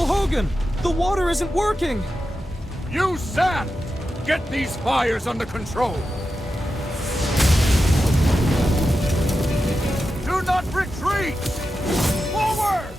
General Hogan! The water isn't working! Use sand! Get these fires under control! Do not retreat! Forward!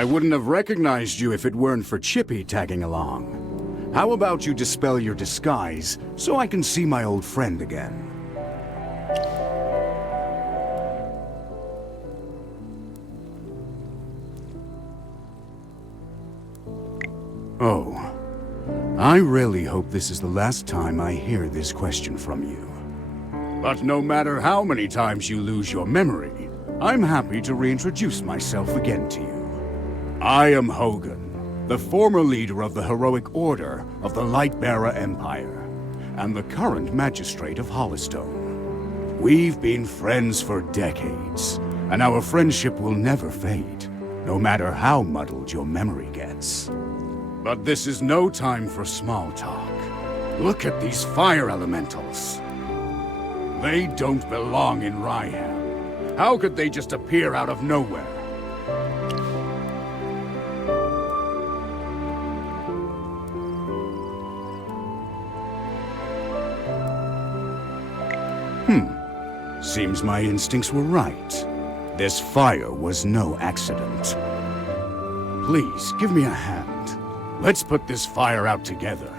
I wouldn't have recognized you if it weren't for Chippy tagging along. How about you dispel your disguise so I can see my old friend again? Oh. I really hope this is the last time I hear this question from you. But no matter how many times you lose your memory, I'm happy to reintroduce myself again to you. I am Hogan, the former leader of the heroic order of the Lightbearer Empire, and the current magistrate of Hollistone. We've been friends for decades, and our friendship will never fade, no matter how muddled your memory gets. But this is no time for small talk. Look at these fire elementals. They don't belong in Ryham. How could they just appear out of nowhere? Seems my instincts were right. This fire was no accident. Please, give me a hand. Let's put this fire out together.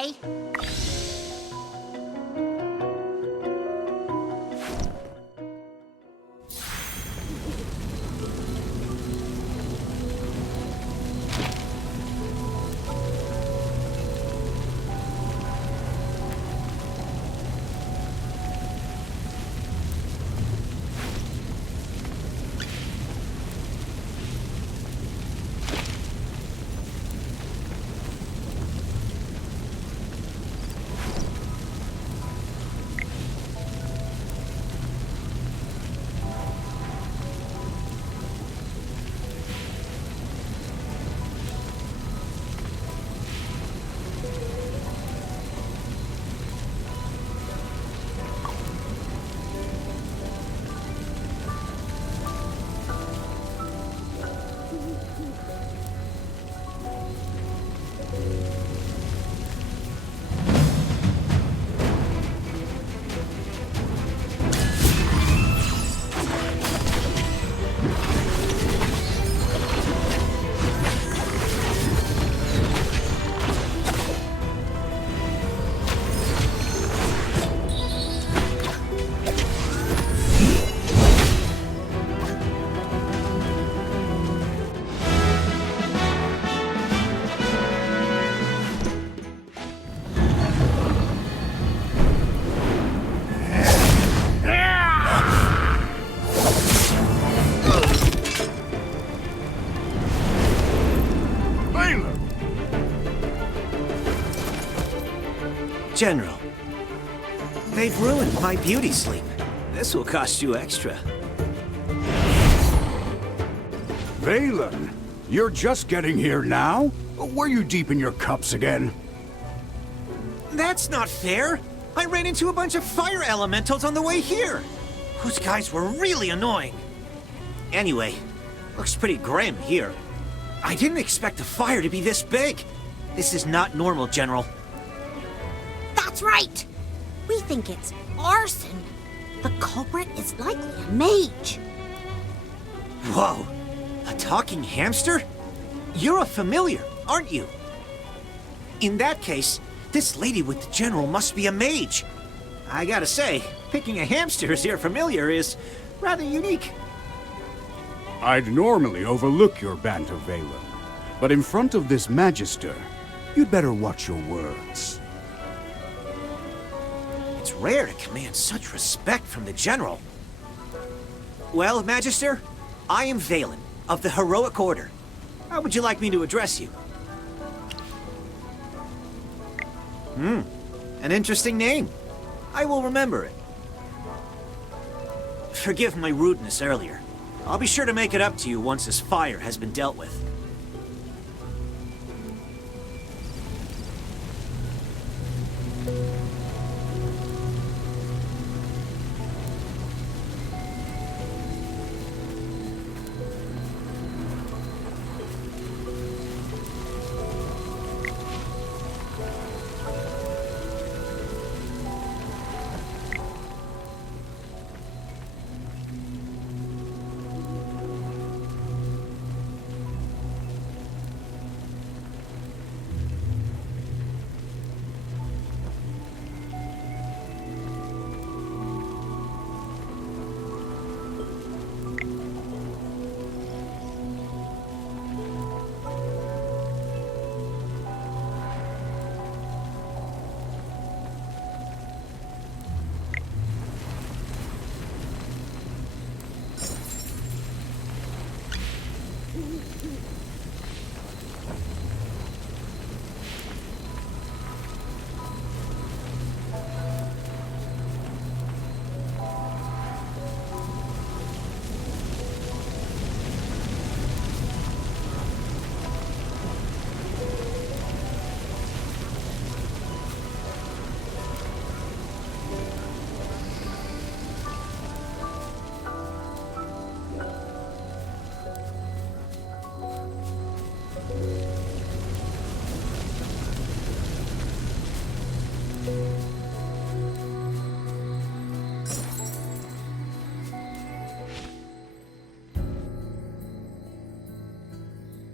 Okay. General, they've ruined my beauty sleep. This will cost you extra. Valen, you're just getting here now? Were you deep in your cups again? That's not fair! I ran into a bunch of fire elementals on the way here! Those guys were really annoying. Anyway, looks pretty grim here. I didn't expect the fire to be this big. This is not normal, General. That's right. We think it's arson. The culprit is likely a mage. Whoa! A talking hamster? You're a familiar, aren't you? In that case, this lady with the General must be a mage. I gotta say, picking a hamster as your familiar is rather unique. I'd normally overlook your banter, Valen, but in front of this Magister, you'd better watch your words. It's rare to command such respect from the General. Well, Magister, I am Valen, of the Heroic Order. How would you like me to address you? An interesting name. I will remember it. Forgive my rudeness earlier. I'll be sure to make it up to you once this fire has been dealt with.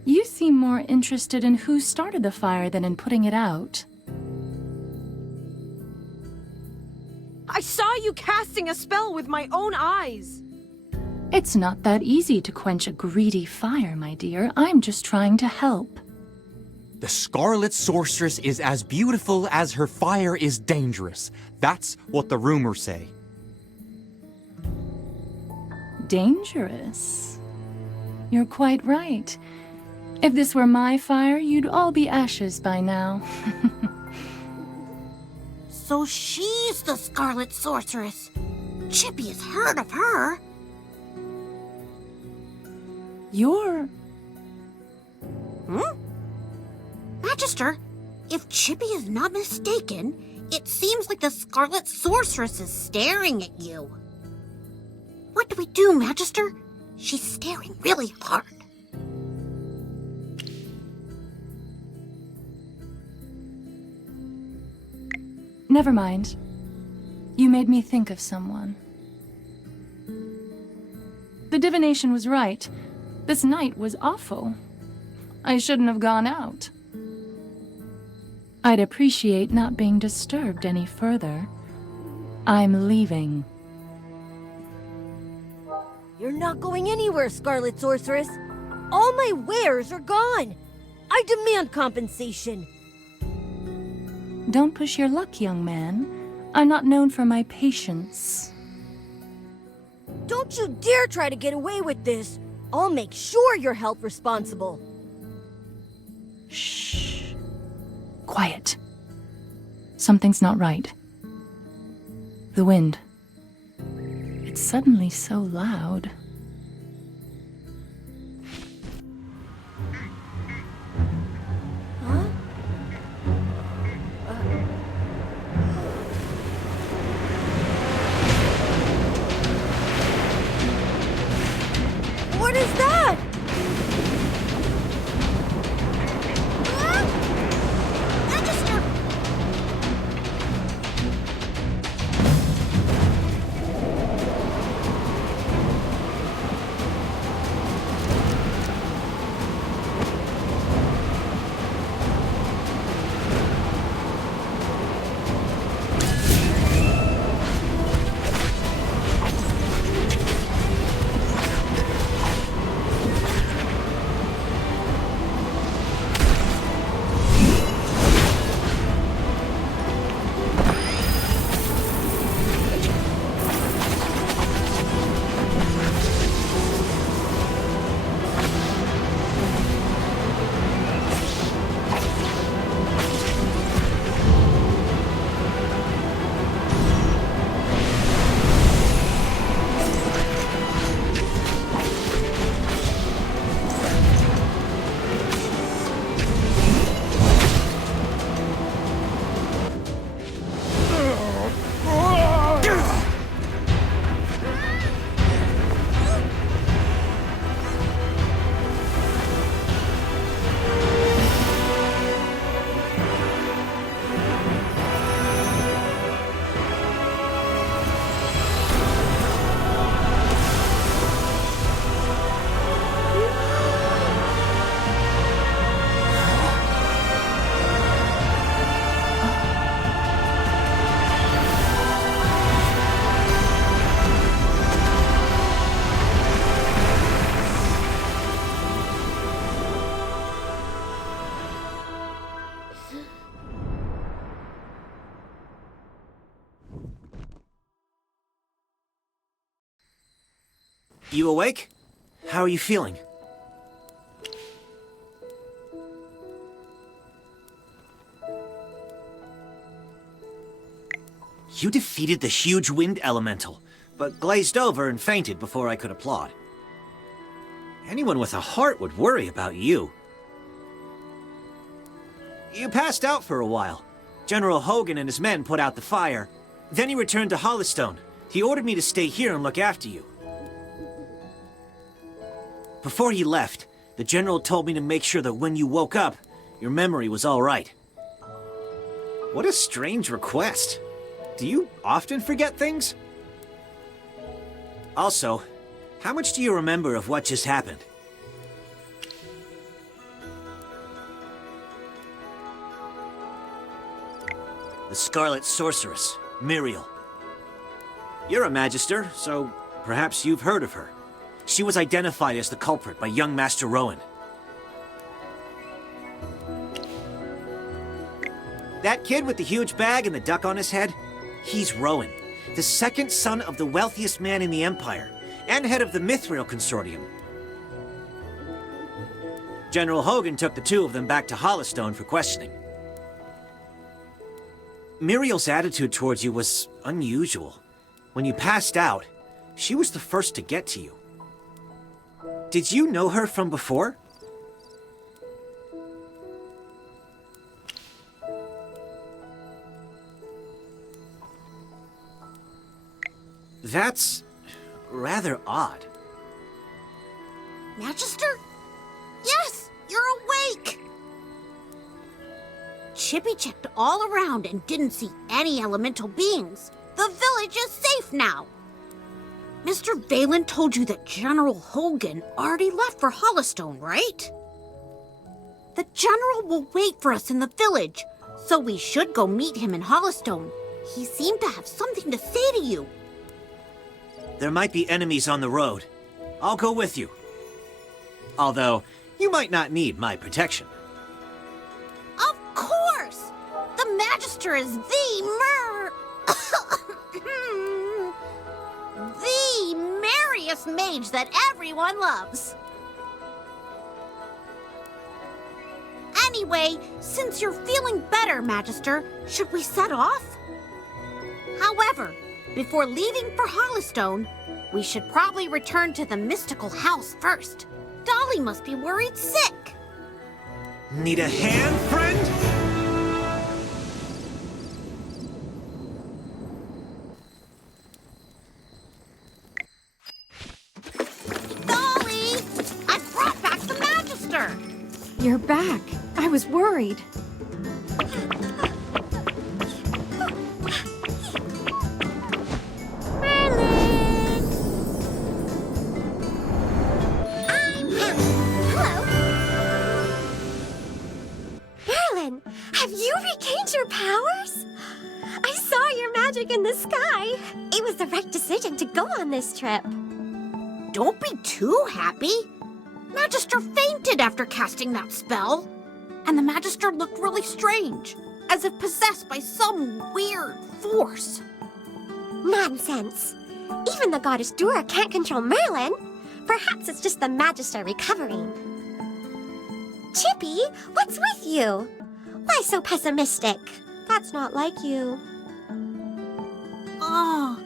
You seem more interested in who started the fire than in putting it out. I saw you casting a spell with my own eyes. It's not that easy to quench a greedy fire, my dear. I'm just trying to help. The Scarlet Sorceress is as beautiful as her fire is dangerous. That's what the rumors say. Dangerous? You're quite right. If this were my fire, you'd all be ashes by now. So she's the Scarlet Sorceress. Chippy has heard of her. You're... Magister, if Chippy is not mistaken, it seems like the Scarlet Sorceress is staring at you. What do we do, Magister? She's staring really hard. Never mind. You made me think of someone. The divination was right. This night was awful. I shouldn't have gone out. I'd appreciate not being disturbed any further. I'm leaving. You're not going anywhere, Scarlet Sorceress. All my wares are gone. I demand compensation. Don't push your luck, young man. I'm not known for my patience. Don't you dare try to get away with this. I'll make sure you're held responsible. Shh. Quiet. Something's not right. The wind. It's suddenly so loud. What is that? Magister! You awake? How are you feeling? You defeated the huge wind elemental, but glazed over and fainted before I could applaud. Anyone with a heart would worry about you. You passed out for a while. General Hogan and his men put out the fire. Then he returned to Hollystone. He ordered me to stay here and look after you. Before he left, the General told me to make sure that when you woke up, your memory was all right. What a strange request. Do you often forget things? Also, how much do you remember of what just happened? The Scarlet Sorceress, Muriel. You're a Magister, so perhaps you've heard of her. She was identified as the culprit by young Master Rowan. That kid with the huge bag and the duck on his head? He's Rowan, the second son of the wealthiest man in the Empire, and head of the Mithril Consortium. General Hogan took the two of them back to Hollowstone for questioning. Muriel's attitude towards you was unusual. When you passed out, she was the first to get to you. Did you know her from before? That's rather odd. Magister? Yes, you're awake! Chippy checked all around and didn't see any elemental beings. The village is safe now. Mr. Valen told you that General Hogan already left for Hollowstone, right? The General will wait for us in the village, so we should go meet him in Hollowstone. He seemed to have something to say to you. There might be enemies on the road. I'll go with you. Although, you might not need my protection. Of course! The Magister is the merriest mage that everyone loves. Anyway, since you're feeling better, Magister, should we set off? However, before leaving for Hollowstone, we should probably return to the mystical house first. Dolly must be worried sick. Need a hand, friend? Dolly! I brought back the Magister! You're back. I was worried. Have you regained your powers? I saw your magic in the sky. It was the right decision to go on this trip. Don't be too happy. Magister fainted after casting that spell. And the Magister looked really strange, as if possessed by some weird force. Nonsense. Even the goddess Dura can't control Merlin. Perhaps it's just the Magister recovering. Chippy, what's with you? Why so pessimistic? That's not like you. Ah,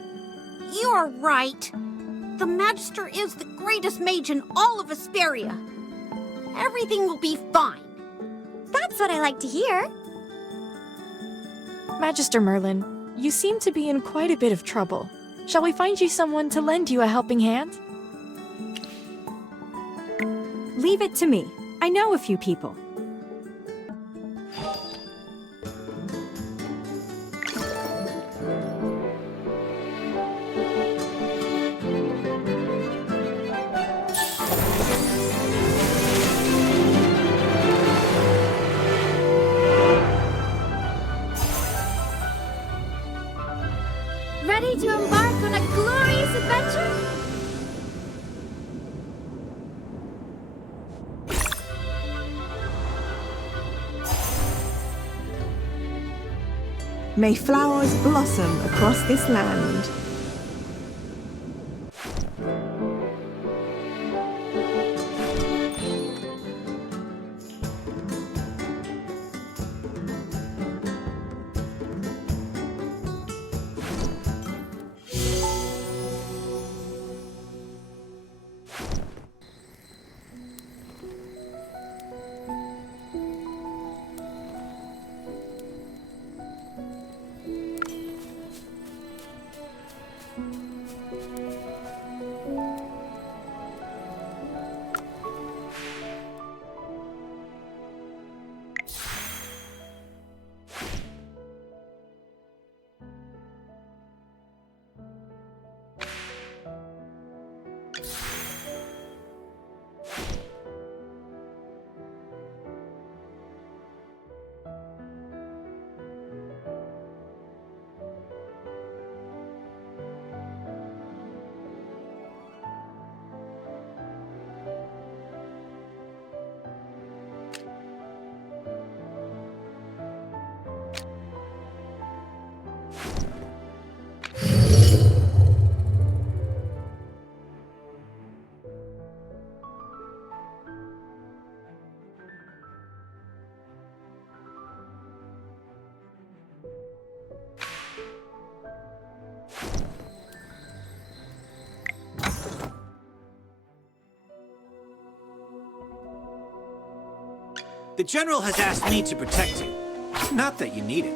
you're right. The Magister is the greatest mage in all of Asperia. Everything will be fine. That's what I like to hear. Magister Merlin, you seem to be in quite a bit of trouble. Shall we find you someone to lend you a helping hand? Leave it to me. I know a few people. Ready to embark on a glorious adventure? May flowers blossom across this land. The General has asked me to protect you. Not that you need it.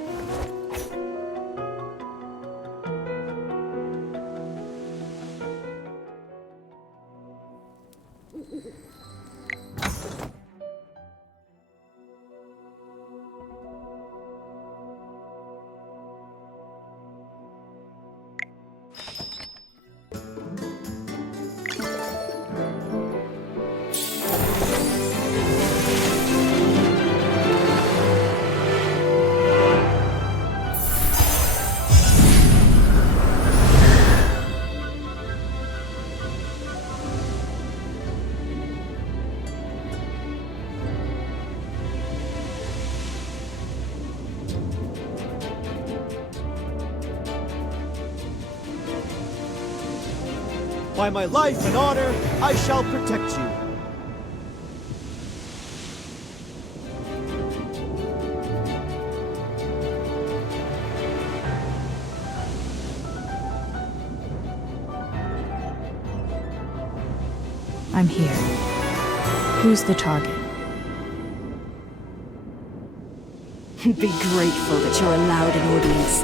By my life and honor, I shall protect you. I'm here. Who's the target? Be grateful that you're allowed an audience.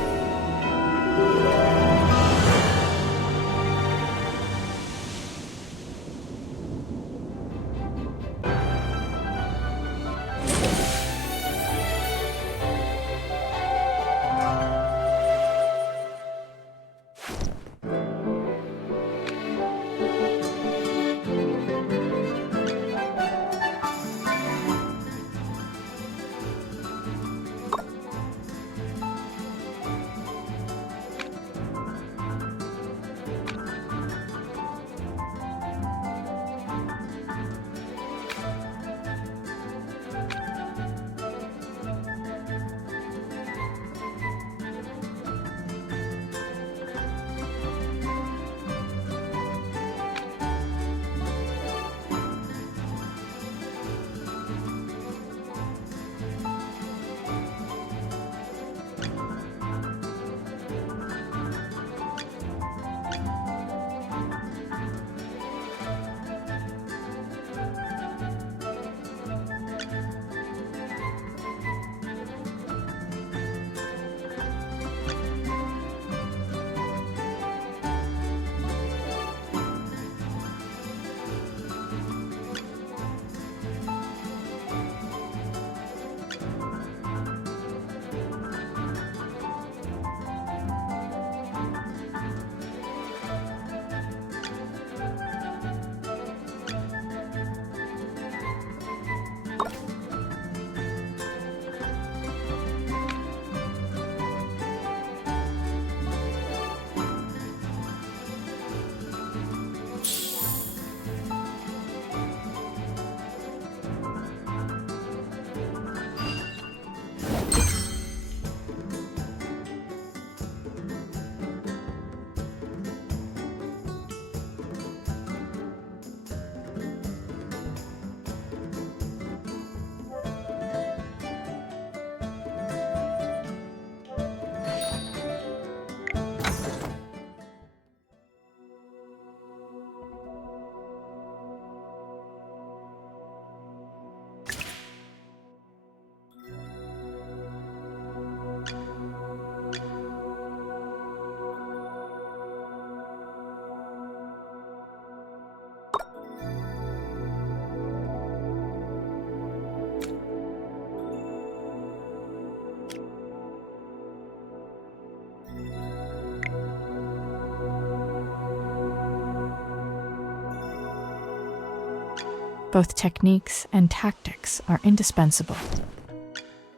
Both techniques and tactics are indispensable.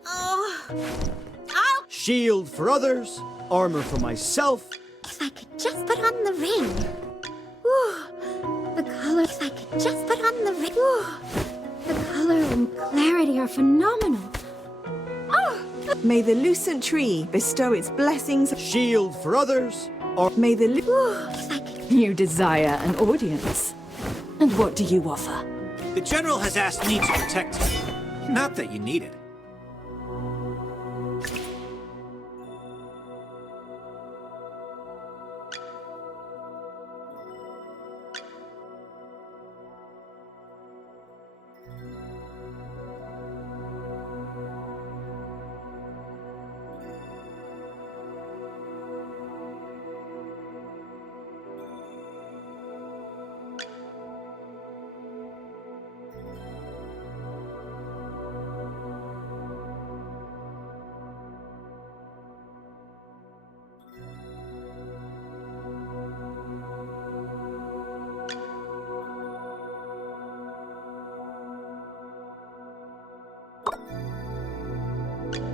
Ow! Shield for others, armor for myself. If I could just put on the ring. Whew. The color, if I could just put on the ring. Whew. The color and clarity are phenomenal. May the lucent tree bestow its blessings. Shield for others, or May the If I could. You desire an audience. And what do you offer? The General has asked me to protect you. Not that you need it.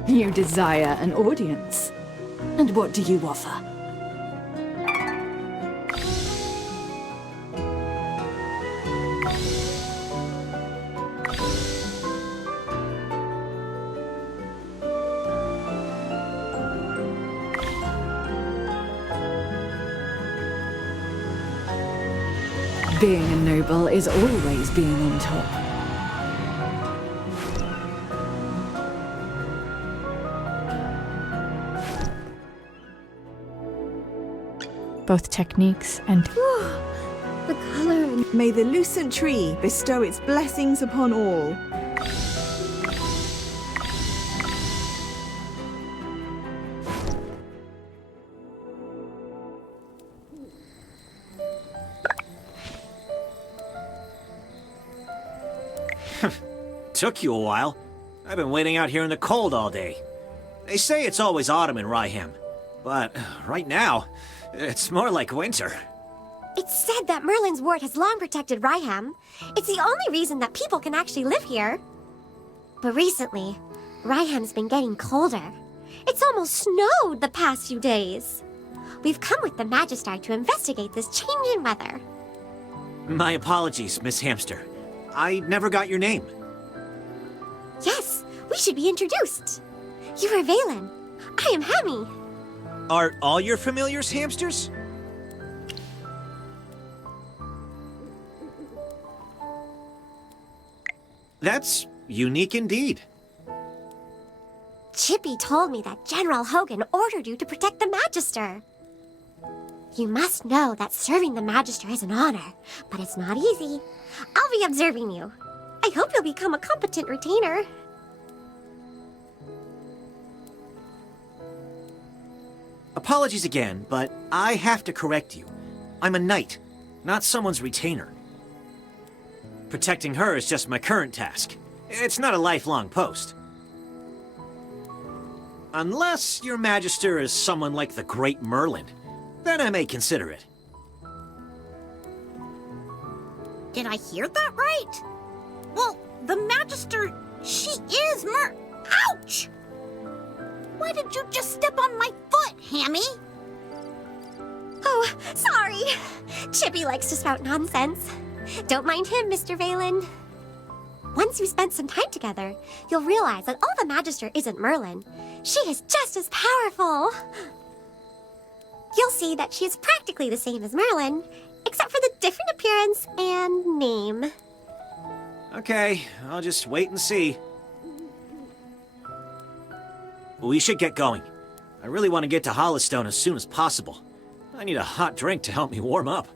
You desire an audience. And what do you offer? Being a noble is always being on top. Both techniques and... The color and... May the lucent tree bestow its blessings upon all. Took you a while. I've been waiting out here in the cold all day. They say it's always autumn in Ryham, but right now, it's more like winter. It's said that Merlin's ward has long protected Ryham. It's the only reason that people can actually live here. But recently, Ryham's been getting colder. It's almost snowed the past few days. We've come with the Magister to investigate this change in weather. My apologies, Miss Hamster. I never got your name. Yes, we should be introduced. You are Valen. I am Hemi. Are all your familiars hamsters? That's unique indeed. Chippy told me that General Hogan ordered you to protect the Magister. You must know that serving the Magister is an honor, but it's not easy. I'll be observing you. I hope you'll become a competent retainer. Apologies again, but I have to correct you. I'm a knight, not someone's retainer. Protecting her is just my current task. It's not a lifelong post. Unless your Magister is someone like the Great Merlin, then I may consider it. Did I hear that right? Well, the Magister, she is Ouch! Why did you just step on my foot, Hammy? Oh, sorry. Chippy likes to spout nonsense. Don't mind him, Mr. Valen. Once you spend some time together, you'll realize that all the Magister isn't Merlin. She is just as powerful. You'll see that she is practically the same as Merlin, except for the different appearance and name. Okay, I'll just wait and see. We should get going. I really want to get to Hollowstone as soon as possible. I need a hot drink to help me warm up.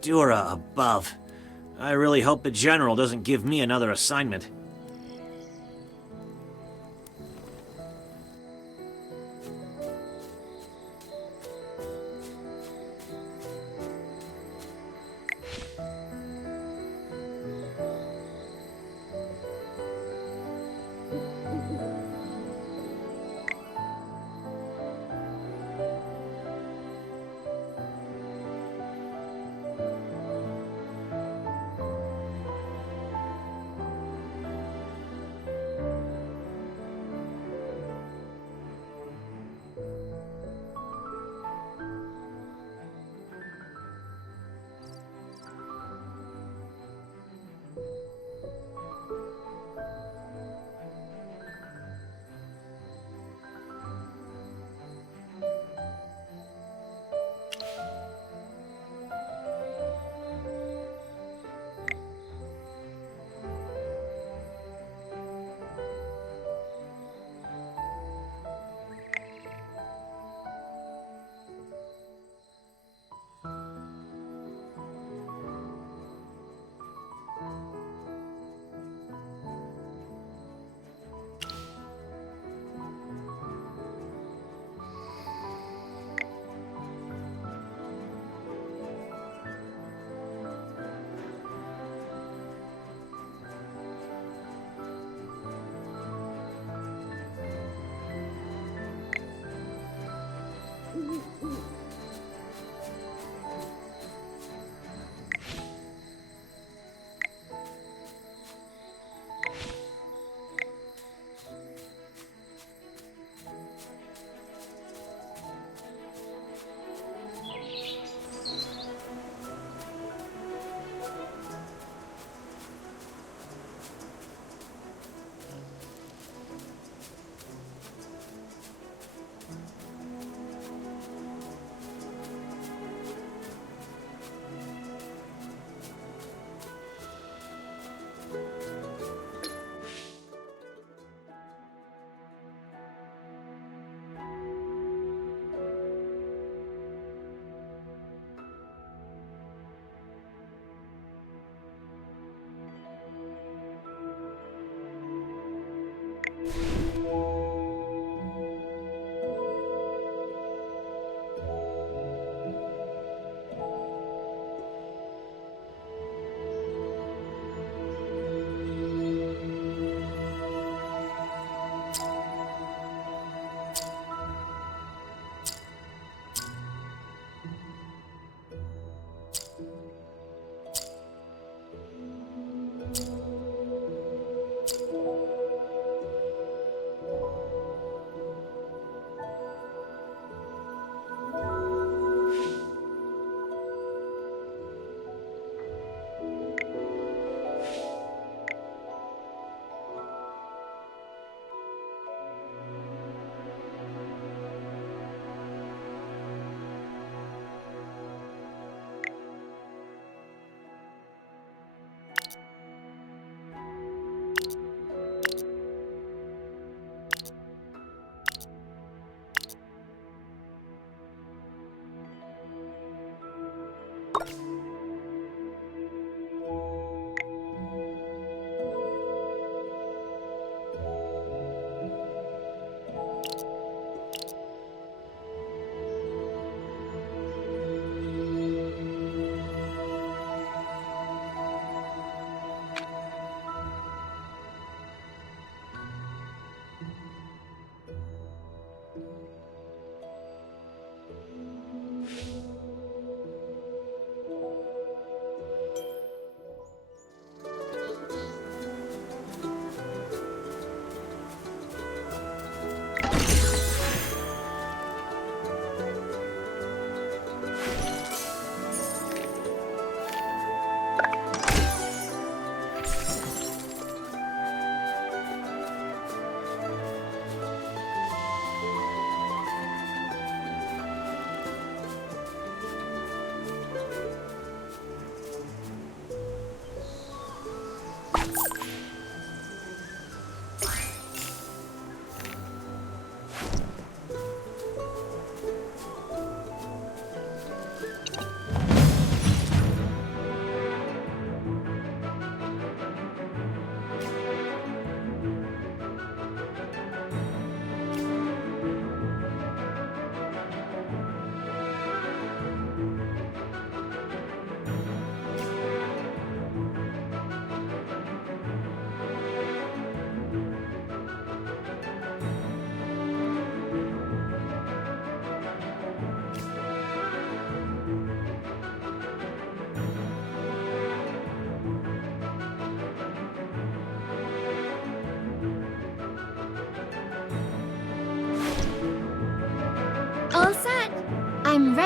Dura above. I really hope the General doesn't give me another assignment.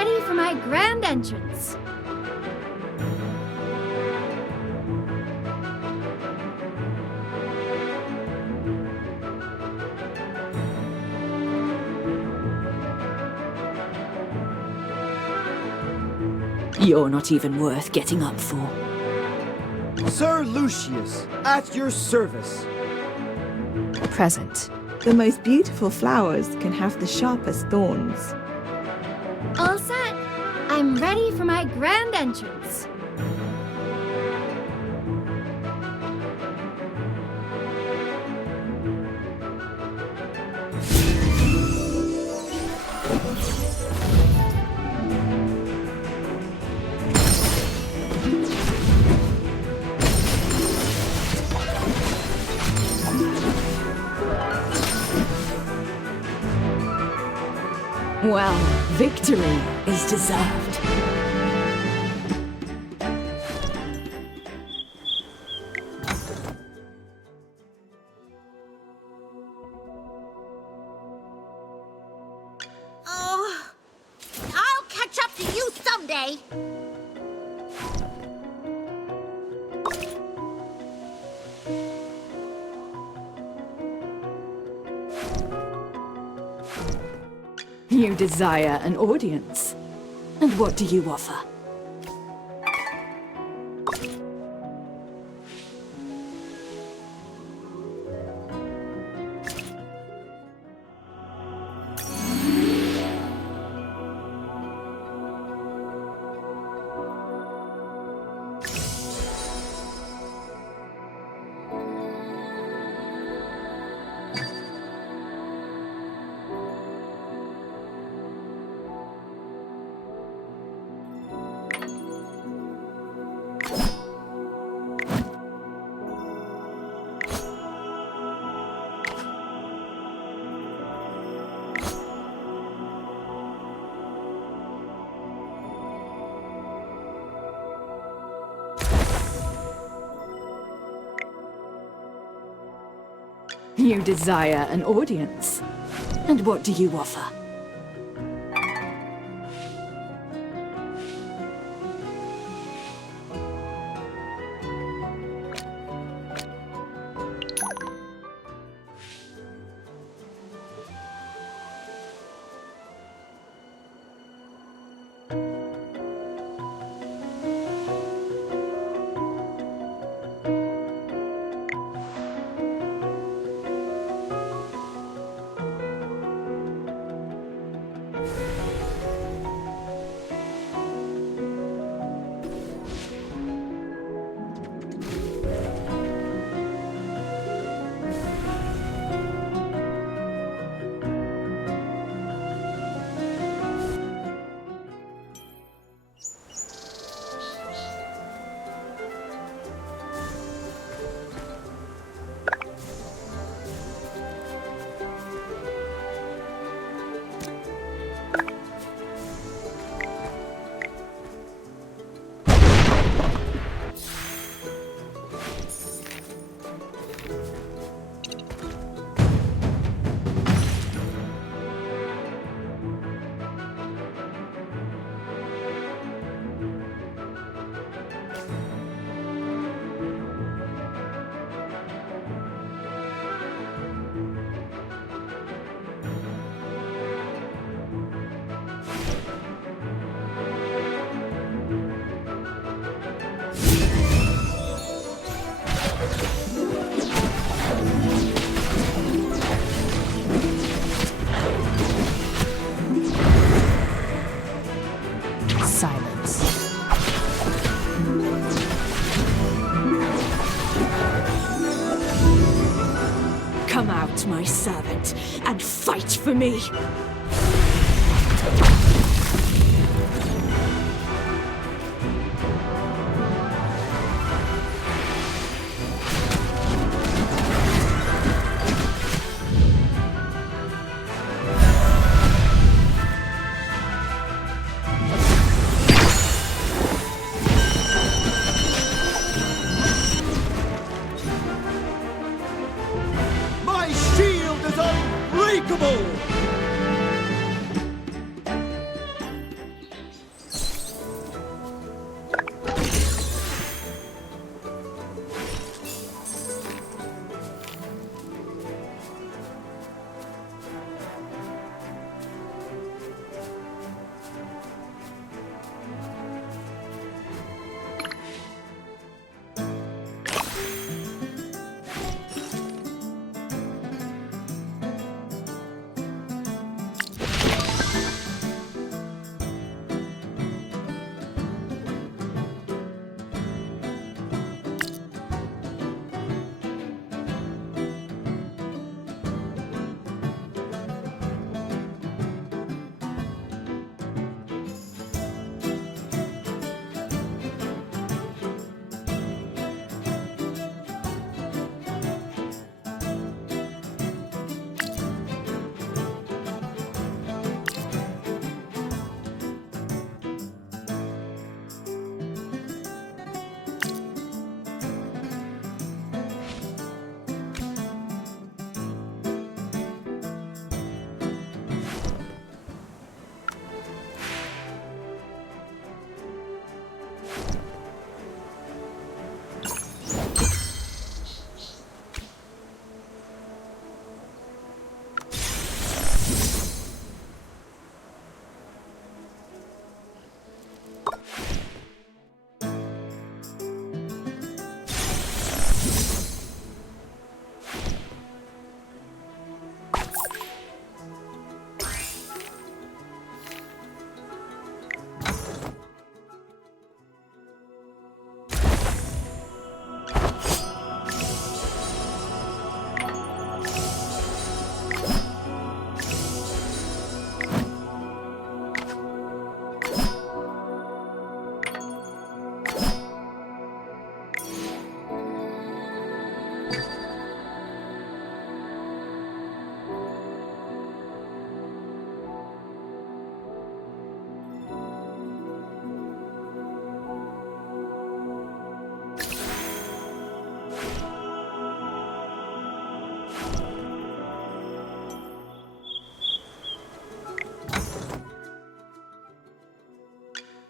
ready for my grand entrance. You're not even worth getting up for. Sir Lucius, at your service. Present. The most beautiful flowers can have the sharpest thorns. All set. I'm ready for my grand entrance. Well, victory is deserved. Oh, I'll catch up to you someday. You desire an audience. And what do you offer? You desire an audience. And what do you offer? Come out, my servant, and fight for me! My shield is unbreakable!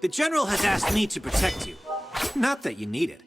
The General has asked me to protect you. Not that you need it.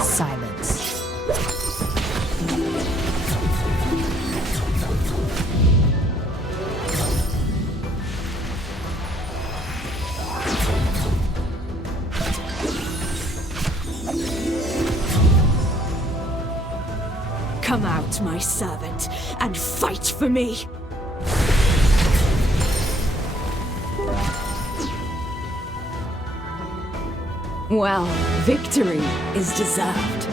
Silence. Come out, my servant, and fight for me! Well, victory is deserved.